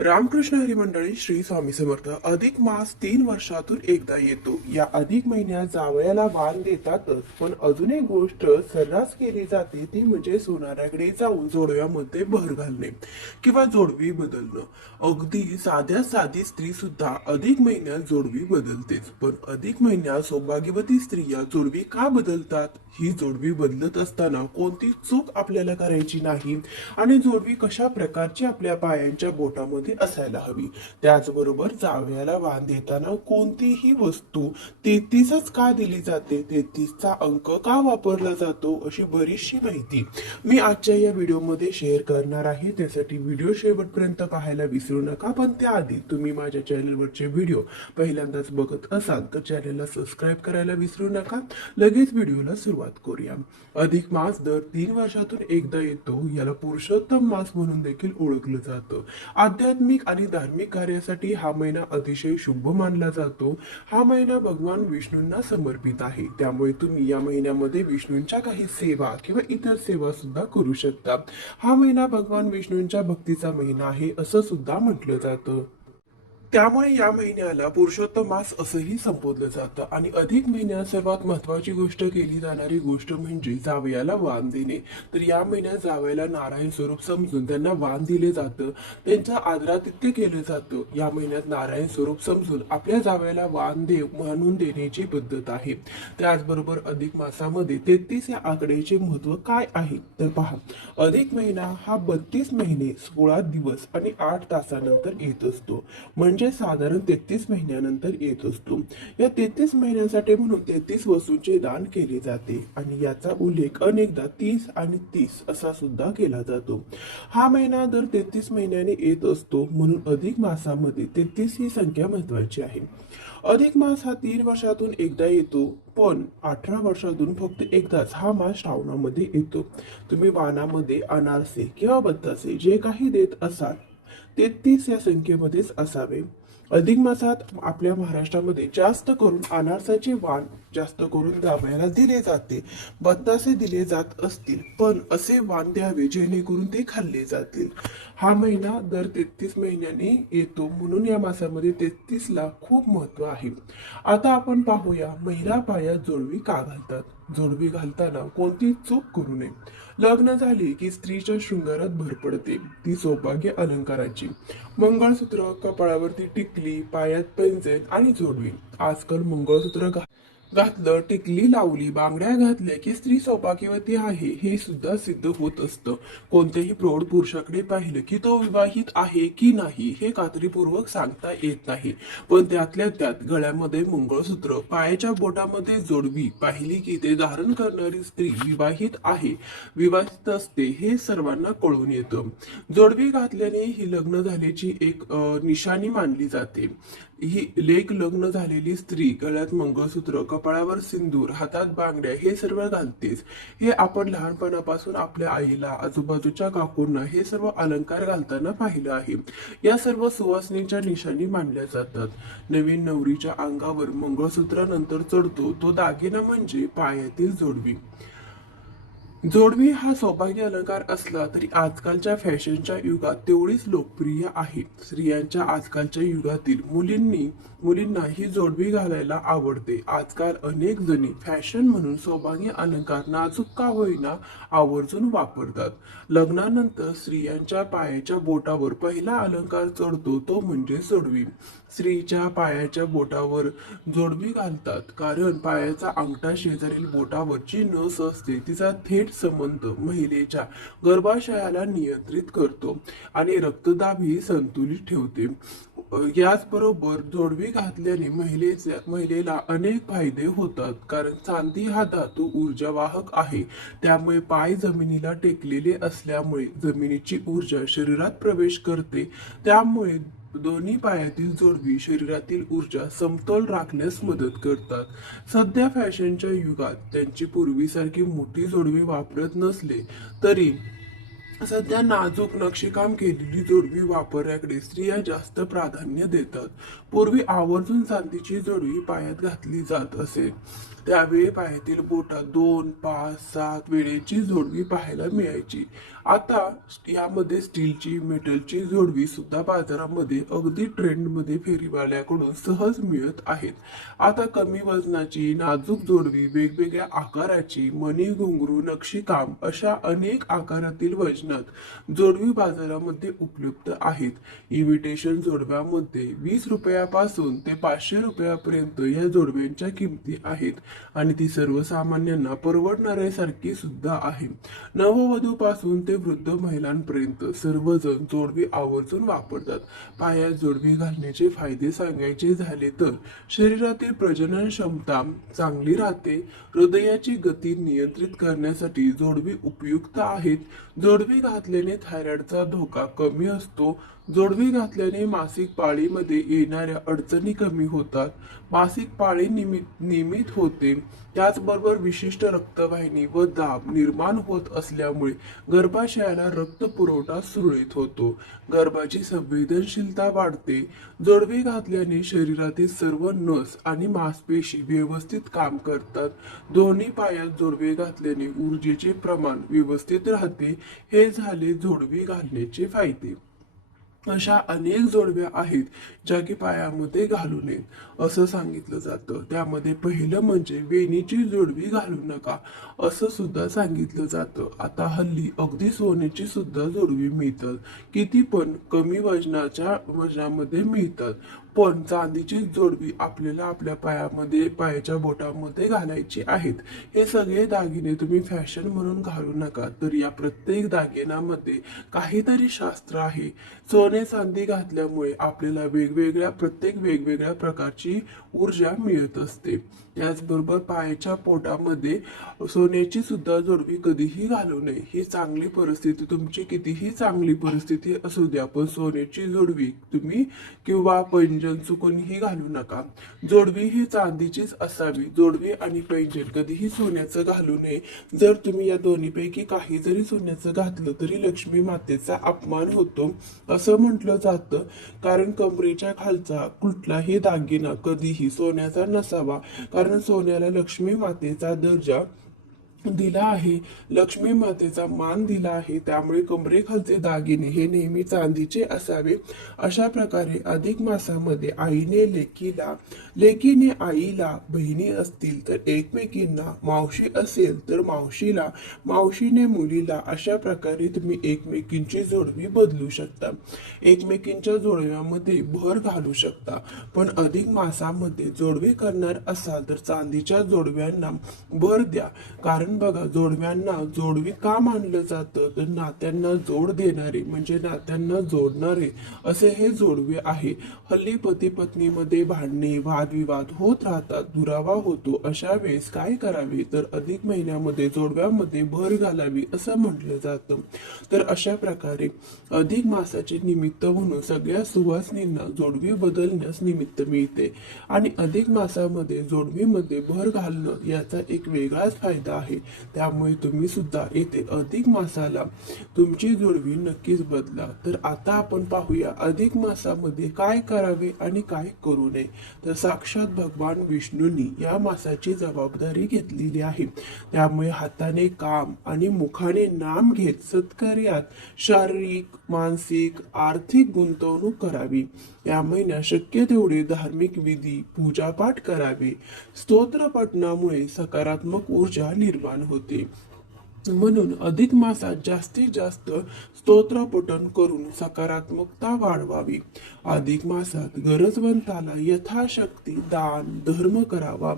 रामकृष्ण हरी मंडळी, श्री स्वामी समर्थ. अधिक मास 3 वर्षातून एकदा येतो. या अधिक महिन्यात जावयाला वाण देतातच, पण अजून एक गोष्ट सर्रास केली जाते, ती म्हणजे सोनाराकडे जाऊन जोडव्यामध्ये भर घालणे किंवा जोडवी बदलणं. अगदी साध्या साधी स्त्री सुद्धा अधिक महिन्यात जोडवी बदलतेच. पण अधिक महिन्यात सौभाग्यवती स्त्रिया जोडवी का बदलतात? ही जोडवी बदलत असताना कोणती चूक आपल्याला करायची नाही आणि जोडवी कशा प्रकारची आपल्या पायांच्या बोटामध्ये असायला हवी. त्याचबरोबर जावयाला वाण देताना कोणतीही वस्तू 33च का दिली जाते, 33चा अंक का वापरला जातो, अशी बरीचशी माहिती मी आजच्या या व्हिडिओमध्ये शेअर करणार आहे. त्यासाठी व्हिडिओ शेवटपर्यंत पाहायला विसरू नका. पण त्याआधी तुम्ही माझ्या चॅनलवरचे व्हिडिओ पहिल्यांदाच बघत असाल तर चॅनलला सबस्क्राईब करायला विसरू नका. लगेच व्हिडिओला सुरुवात करूया. अधिक मास दर 3 वर्षातून एकदा येतो. याला पुरुषोत्तम मास म्हणून देखील ओळखलं जातं. आध्यात्मिक आणि धार्मिक कार्यासाठी हा महिना अतिशय शुभ मानला जातो. हा महिना भगवान विष्णूंना समर्पित आहे. त्यामुळे तुम्ही या महिन्यामध्ये विष्णूंच्या काही सेवा किंवा इतर सेवा सुद्धा करू शकता. हा महिना भगवान विष्णूंच्या भक्तीचा महिना आहे असं सुद्धा म्हटलं जातं. त्यामुळे या महिन्याला पुरुषोत्तम मास असंही संबोधलं जातं. आणि अधिक महिन्यात सर्वात महत्वाची गोष्ट केली जाणारी गोष्ट म्हणजे जावयाला वाण देणे. तर या महिन्यात जावयाला नारायण स्वरूप समजून त्यांना वाण दिले जातं, त्यांचं आदरातिथ्य केलं जातं. या महिन्यात नारायण स्वरूप समजून आपल्या जावयाला वाण देव म्हणून देण्याची पद्धत आहे. त्याचबरोबर अधिक मासामध्ये 33 या आकड्याचे महत्व काय आहे तर पहा. अधिक महिना हा 32 महिने 16 दिवस आणि 8 तासानंतर येत असतो. म्हणजे साधारण 33 महिन्यानंतर येत असतो. या 33 महिन्यांसाठी म्हणून 33 वस्तूंचे दान केले जाते आणि याचा उल्लेख अनेकदा 30 आणि 30 असा सुद्धा केला जातो. हा महिना दर 33 महिन्याने येत असतो, म्हणून अधिक मासामध्ये 33 ही संख्या महत्वाची आहे. अधिक मास हा 3 वर्षातून एकदा येतो, पण 18 वर्षातून फक्त एकदाच हा मास श्रावणामध्ये येतो. तुम्ही वाणामध्ये अनारसे किंवा बत्तासे जे काही देत असाल 33 या संख्येमध्येच असावे. अधिक मासात आपल्या महाराष्ट्रामध्ये जास्त करून अनारसाचे वाण जास्त करून जावयाला दिले जाते. बत्तासे दिले जात असतील, पण असे वाण द्यावे जेणेकरून ते खाल्ले जातील. हा महिना दर 33 महिन्याने येतो, म्हणून या मासामध्ये 33 ला खूप महत्व आहे. आता आपण पाहूया महिला पायात जोडवी का घालतात. जोडवी घालताना कोणती चूक करू नये. लग्न झाले की स्त्रीच्या शृंगारात भर पडते, ती सौभाग्य अलंकाराची. मंगळसूत्र, कपाळावरती टिकली, पायात पैंजण आणि जोडवी. आजकाल मंगळसूत्र घातलं, टिकली लावली, बांगड्या घातल्या की स्त्री सौभाग्यवती आहे हे सुद्धा सिद्ध होत असतं. कोणत्याही प्रौढ पुरुषाकडे पाहिलं की तो विवाहित आहे की नाही हे खात्रीपूर्वक सांगता येत नाही. पण त्यातल्या त्यात गळ्यामध्ये मंगळसूत्र, पायाच्या बोटामध्ये जोडवी पाहिली की ते धारण करणारी स्त्री विवाहित आहे, विवाहित असते हे सर्वांना कळून येतं. जोडवी घातल्याने ही लग्न झाल्याची एक निशाणी मानली जाते. ही लेक लग्न झालेली स्त्री गळ्यात मंगळसूत्र, कपाळावर सिंदूर, हातात बांगड्या हे सर्व घालतेच. हे आपण लहानपणापासून आपल्या आईला, आजूबाजूच्या काकूंना हे सर्व अलंकार घालताना पाहिलं आहे. या सर्व सुवासनेच्या निशाणी मानल्या जातात. नवीन नवरीच्या अंगावर मंगळसूत्रानंतर चढतो तो दागिना म्हणजे पायातील जोडवी. जोडवी हा सौभाग्य अलंकार असला तरी आजकालच्या फॅशनच्या युगात तेवढीच लोकप्रिय आहे. स्त्रियांच्या आजकालच्या युगातील मुलींना ही जोडवी घालायला आवडते. आजकाल अनेक जणी फॅशन म्हणून सौभाग्य अलंकार नाजूक का होईना आवर्जून वापरतात. लग्नानंतर स्त्रियांच्या पायाच्या बोटावर पहिला अलंकार चढतो तो म्हणजे जोडवी. स्त्रीच्या पायाच्या बोटावर जोडवी घालतात, कारण पायाचा अंगठा शेजारील बोटावर जी नस असते तिचा थेट संबंध महिलेच्या गर्भाशयाला नियंत्रित करतो आणि रक्तदाबही संतुलित ठेवते. याचबरोबर जोडवी घातल्याने महिलेला अनेक फायदे होतात, कारण चांदी हा धातू ऊर्जावाहक आहे. त्यामुळे पाय जमिनीला टेकलेले असल्यामुळे जमिनीची ऊर्जा शरीरात प्रवेश करते. त्यामुळे दोन्ही पायातील जोडवी शरीरातील ऊर्जा समतोल राखण्यास मदत करतात. सध्या फॅशनच्या युगात त्यांची पूर्वीसारखी मोठी जोडवी वापरत नसले तरी सध्या नाजूक नक्षीकाम केलेली जोडवी वापरण्याकडे स्त्रिया जास्त प्राधान्य देतात. पूर्वी आवर्जून चांदीची जोडवी पायात घातली जात असे. त्यावेळी पायातील बोटात 2, 5, 7 वेळेची जोडवी पाहायला मिळायची. आता यामध्ये स्टीलची, मेटलची जोडवी सुद्धा बाजारामध्ये अगदी ट्रेंडमध्ये फेरीवाल्याकडून सहज मिळत आहेत. आता कमी वजनाची नाजूक जोडवी, वेगवेगळ्या आकाराची मणी, घुंगरू, नक्षीकाम अशा अनेक आकारातील वजनात जोडवी बाजारामध्ये उपलब्ध आहेत. इमिटेशन जोडव्यामध्ये 20 रुपयापासून ते 500 रुपयापर्यंत या जोडव्यांच्या किमती आहेत आणि ती सर्वसामान्यांना परवडणाऱ्यासारखी सुद्धा आहे. नववधूपासून ते वृद्ध महिलांपर्यंत सर्वजण जोडवी आवर्जून वापरतात. पायात जोडवी घालण्याचे फायदे सांगायचे झाले तर शरीरातील प्रजनन क्षमता चांगली राहते. हृदयाची गती नियंत्रित करण्यासाठी जोडवी उपयुक्त आहेत. जोडवी घातल्याने थायरॉइडचा धोका कमी असतो. जोडवी घातल्याने मासिक पाळीमध्ये येणाऱ्या अडचणी कमी होतात. मासिक पाळी नियमित होते. त्याचबरोबर विशिष्ट रक्तवाहिनी व दाब निर्माण होत असल्यामुळे गर्भाशयाला रक्त पुरवठा सुरळीत होतो. गर्भाची संवेदनशीलता वाढते. जोडवी घातल्याने शरीरातील सर्व नस आणि मांसपेशी व्यवस्थित काम करतात. दोन्ही पायात जोडवे घातल्याने ऊर्जेचे प्रमाण व्यवस्थित राहते. हे झाले जोडवी घालण्याचे फायदे. अशा अनेक जोडव्या आहेत ज्या की पायामध्ये घालू नयेत असं सांगितलं जातं. त्यामध्ये पहिलं म्हणजे वेणीची जोडवी घालू नका असं सुद्धा सांगितलं जातं. आता हल्ली अगदी सोन्याची सुद्धा जोडवी मिळतात, किती पण कमी वजनामध्ये मिळतात. पण चांदीची जोडवी आपल्याला आपल्या पायाच्या बोटामध्ये घालायची आहेत. हे सगळे दागिने तुम्ही फॅशन म्हणून घालू नका, तर या प्रत्येक दागिन्यामध्ये काहीतरी शास्त्र आहे. सोने चांदी घातल्यामुळे आपल्याला प्रत्येक वेगवेगळ्या प्रकारची ऊर्जा मिळत असते. त्याचबरोबर पायाच्या पोटामध्ये सोन्याची सुद्धा जोडवी कधीही घालू नये. ही चांगली परिस्थिती, तुमची कितीही चांगली परिस्थिती असू द्या, पण सोन्याची जोडवी तुम्ही किंवा पैंजण चुकूनही घालू नका. जोडवी ही चांदीचीच असावी. जोडवी आणि पैंजण कधीही सोन्याचं घालू नये. जर तुम्ही या दोन्हीपैकी काही जरी सोन्याचं घातलं तरी लक्ष्मी मातेचा अपमान होतो असं म्हटलं जातं. कारण कमरेच्या खालचा कुठलाही दागिना कधीही सोन्याचा नसावा, कारण सोन्याला लक्ष्मी मातेचा दर्जा दिला आहे, लक्ष्मी मातेचा मान दिला आहे. त्यामुळे कमरेखालचे दागिने हे नेहमी चांदीचे असावे. अशा प्रकारे अधिक मासामध्ये आईने लेकीला, लेकीने आईला, बहिणी असतील तर एकमेकींना, मावशी असेल तर मावशीला, मावशीने मुलीला, अशा प्रकारे तुम्ही एकमेकींची जोडवी बदलू शकता. एकमेकींच्या जोडव्यामध्ये भर घालू शकता. पण अधिक मासामध्ये जोडवी करणार असाल तर चांदीच्या जोडव्यांना भर द्या. कारण बघा, जोडव्यांना जोडवी का मानलं जातं तर नात्यांना जोड देणारे म्हणजे नात्यांना जोडणारे असे हे जोडवे आहे. हल्ली पती पत्नीमध्ये भांडणे, वादविवाद होत राहतात, दुरावा होतो. अशा वेळेस काय करावे तर अधिक महिन्यामध्ये जोडव्यामध्ये भर घालावी असं म्हटलं जातं. तर अशा प्रकारे अधिक मासाचे निमित्त म्हणून सगळ्या सुवासिनींना जोडवी बदलण्यास निमित्त मिळते आणि अधिक मासामध्ये जोडवीमध्ये भर घालणं याचा एक वेगळाच फायदा आहे. त्यामुळे तुम्ही सुद्धा येथे अधिक मासाला तुमची जोडवी नक्कीच बदला. तर आता आपण पाहूया अधिक मासामध्ये काय करावे आणि काय करू नये. तर साक्षात भगवान विष्णूंनी या मासाची जबाबदारी घेतलेली आहे. त्यामुळे हाताने काम आणि मुखाने नाम घेत सत्कार्यात शारीरिक, मानसिक, आर्थिक गुंतवणूक करावी. या महिन्यात शक्य तेवढे धार्मिक विधी, पूजापाठ करावे. स्तोत्र पठणामुळे सकारात्मक ऊर्जा निर्माण होते. म्हणून अधिक मासात जास्तीत जास्त स्तोत्र पठण करून सकारात्मकता वाढवावी. अधिक मासात गरजवंताला यथाशक्ती दान धर्म करावा.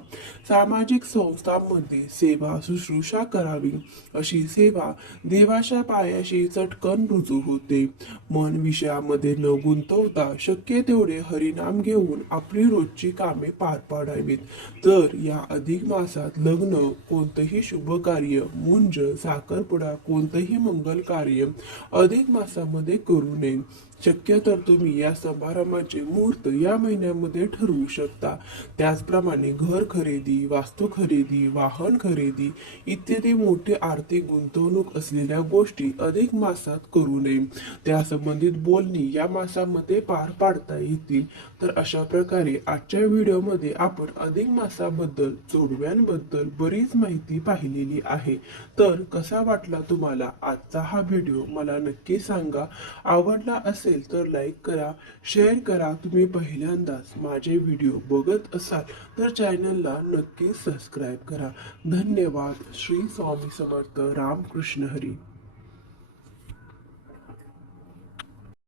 सामाजिक संस्थांमध्ये सेवा शुश्रूषा करावी. अशी सेवा देवाच्या पायाशी चटकन रुजू होते. मन विषयामध्ये न गुंतवता शक्य तेवढे हरिनाम घेऊन आपली रोजची कामे पार पाडावीत. तर या अधिक मासात लग्न, कोणतंही शुभ कार्य, मुंज, साखरपुडा, कोणतंही मंगल कार्य अधिक मासामध्ये करू नये. शक्य तर तुम्ही या समारंभाचे मुहूर्त या महिन्यामध्ये ठरवू शकता. त्याचप्रमाणे घर खरेदी, वास्तू खरेदी, वाहन खरेदी इत्यादी मोठी आर्थिक गुंतवणूक असलेल्या गोष्टी अधिक मासात करू नये. त्या संबंधित बोलणी या मासामध्ये पार पाडता येतील. तर अशा प्रकारे आजच्या व्हिडिओमध्ये आपण अधिक मासाबद्दल, जोडव्यांबद्दल बरीच माहिती पाहिलेली आहे. तर कसा वाटला तुम्हाला आजचा हा व्हिडिओ मला नक्की सांगा. आवडला असेल तर लाईक करा, शेअर करा. तुम्ही पहिल्यांदाच माझे व्हिडिओ बघत असाल तर चॅनलला नक्की सबस्क्राईब करा. धन्यवाद. श्री स्वामी समर्थ. रामकृष्ण हरी.